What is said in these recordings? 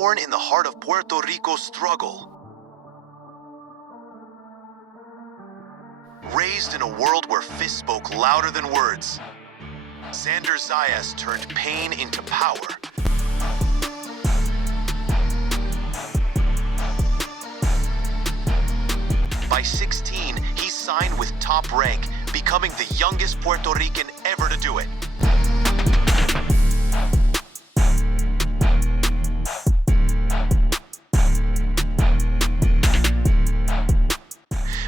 born in the heart of Puerto Rico's struggle. Raised in a world where fists spoke louder than words, Xander Zayas turned pain into power. By 16, he signed with Top Rank, becoming the youngest Puerto Rican ever to do it.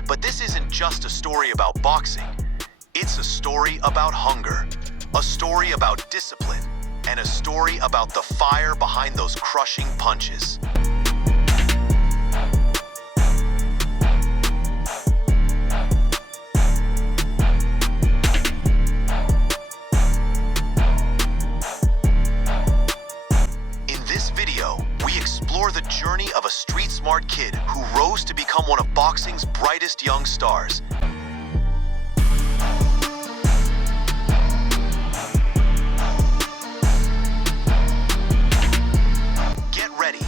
But this isn't just a story about boxing. It's a story about hunger, a story about discipline, and a story about the fire behind those crushing punches. In this video, we explore the journey of a street-smart kid who rose to become one of boxing's brightest young stars. Get ready.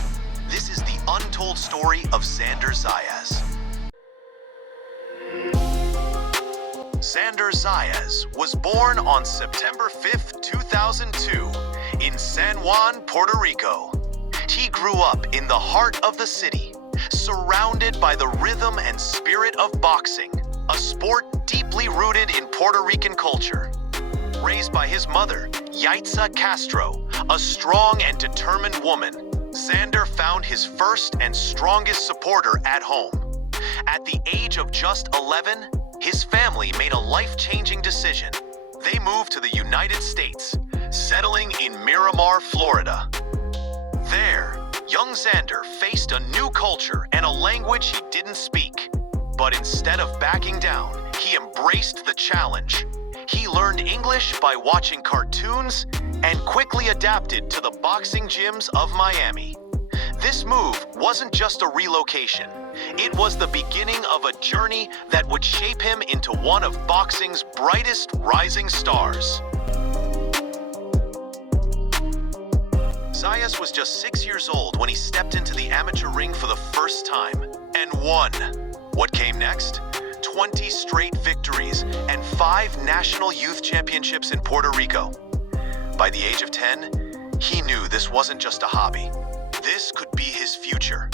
This is the untold story of Xander Zayas. Xander Zayas was born on September 5th, 2002, in San Juan, Puerto Rico. He grew up in the heart of the city, surrounded by the rhythm and spirit of boxing, a sport deeply rooted in Puerto Rican culture. Raised by his mother, Yaitza Castro, a strong and determined woman, Xander found his first and strongest supporter at home. At the age of just 11, his family made a life-changing decision. They moved to the United States, settling in Miramar, Florida. There, young Xander faced a new culture and a language he didn't speak. But instead of backing down, he embraced the challenge. He learned English by watching cartoons and quickly adapted to the boxing gyms of Miami. This move wasn't just a relocation. It was the beginning of a journey that would shape him into one of boxing's brightest rising stars. Zayas was just 6 years old when he stepped into the amateur ring for the first time and won. What came next? 20 straight victories and 5 national youth championships in Puerto Rico. By the age of 10, he knew this wasn't just a hobby. This could be his future.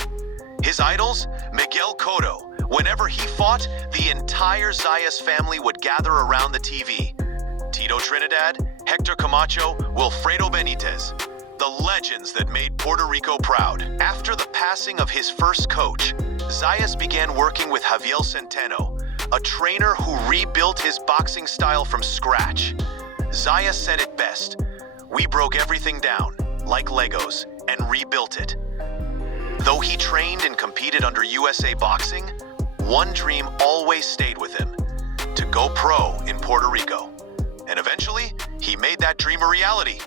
His idols? Miguel Cotto. Whenever he fought, the entire Zayas family would gather around the TV. Tito Trinidad, Hector Camacho, Wilfredo Benitez. The legends that made Puerto Rico proud. After the passing of his first coach, Zayas began working with Javier Centeno, a trainer who rebuilt his boxing style from scratch. Zayas said it best: "We broke everything down, like Legos, and rebuilt it." Though he trained and competed under USA Boxing, one dream always stayed with him: to go pro in Puerto Rico. And eventually, he made that dream a reality.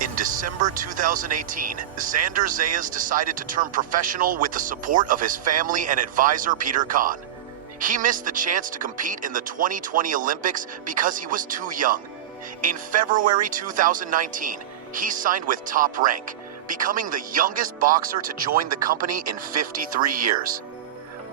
In December 2018, Xander Zayas decided to turn professional with the support of his family and advisor Peter Kahn. He missed the chance to compete in the 2020 Olympics because he was too young. In February 2019, he signed with Top Rank, becoming the youngest boxer to join the company in 53 years.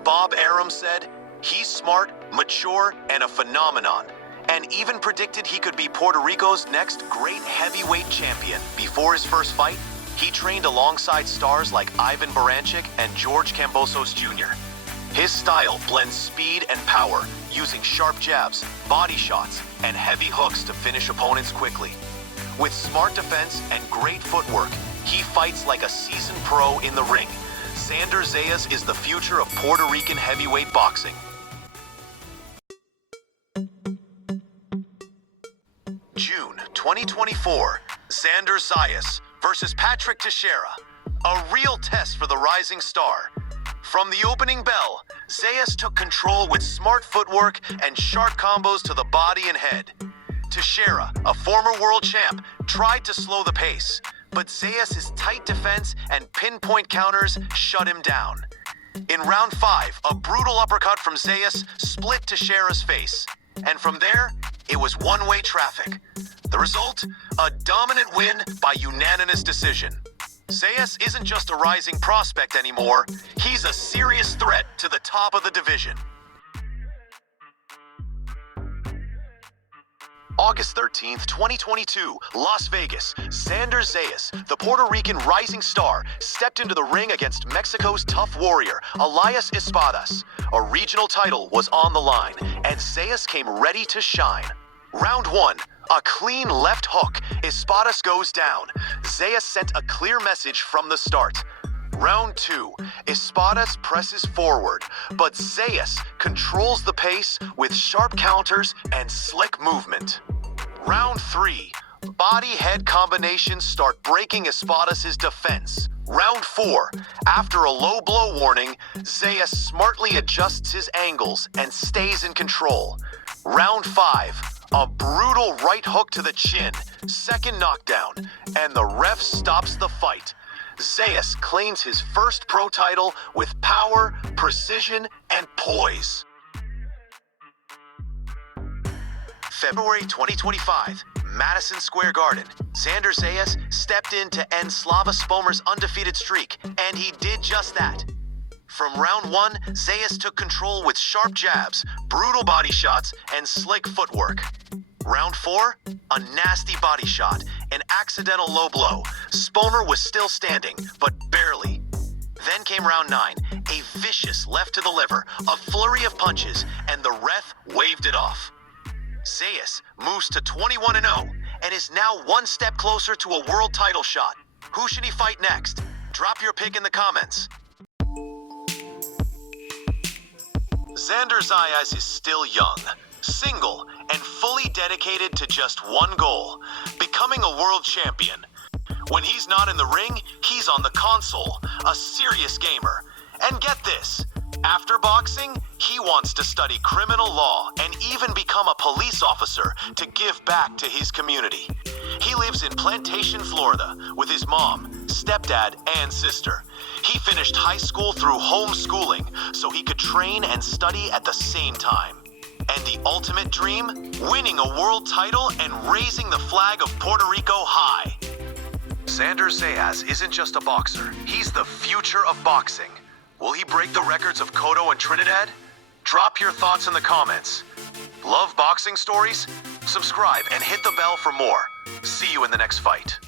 Bob Arum said, "He's smart, mature, and a phenomenon," and even predicted he could be Puerto Rico's next great heavyweight champion. Before his first fight, he trained alongside stars like Ivan Baranchyk and George Kambosos Jr. His style blends speed and power, using sharp jabs, body shots, and heavy hooks to finish opponents quickly. With smart defense and great footwork, he fights like a seasoned pro in the ring. Xander Zayas is the future of Puerto Rican heavyweight boxing. June 2024, Xander Zayas versus Patrick Teixeira. A real test for the rising star. From the opening bell, Zayas took control with smart footwork and sharp combos to the body and head. Teixeira, a former world champ, tried to slow the pace, but Zayas' tight defense and pinpoint counters shut him down. In round 5, a brutal uppercut from Zayas split Teixeira's face, and from there, it was one-way traffic. The result? A dominant win by unanimous decision. Zayas isn't just a rising prospect anymore, he's a serious threat to the top of the division. August 13th, 2022, Las Vegas. Xander Zayas, the Puerto Rican rising star, stepped into the ring against Mexico's tough warrior, Elias Espadas. A regional title was on the line, and Zayas came ready to shine. Round 1, a clean left hook. Espadas goes down. Zayas sent a clear message from the start. Round 2, Espadas presses forward, but Zayas controls the pace with sharp counters and slick movement. Round 3, body-head combinations start breaking Espadas' defense. Round 4, after a low blow warning, Zayas smartly adjusts his angles and stays in control. Round 5, a brutal right hook to the chin, second knockdown, and the ref stops the fight. Zayas claims his first pro title with power, precision, and poise. February 2025, Madison Square Garden. Xander Zayas stepped in to end Slava Spomer's undefeated streak, and he did just that. From round 1, Zayas took control with sharp jabs, brutal body shots, and slick footwork. Round 4, a nasty body shot, an accidental low blow. Spomer was still standing, but barely. Then came round 9, a vicious left to the liver, a flurry of punches, and the ref waved it off. Zayas moves to 21-0 and is now one step closer to a world title shot. Who should he fight next? Drop your pick in the comments. Xander Zayas is still young, single, and fully dedicated to just one goal, becoming a world champion. When he's not in the ring, he's on the console, a serious gamer. And get this, after boxing, he wants to study criminal law and even become a police officer to give back to his community. He lives in Plantation, Florida, with his mom, stepdad, and sister. He finished high school through homeschooling so he could train and study at the same time. And the ultimate dream? Winning a world title and raising the flag of Puerto Rico high. Xander Zayas isn't just a boxer, he's the future of boxing. Will he break the records of Cotto and Trinidad? Drop your thoughts in the comments. Love boxing stories? Subscribe and hit the bell for more. See you in the next fight.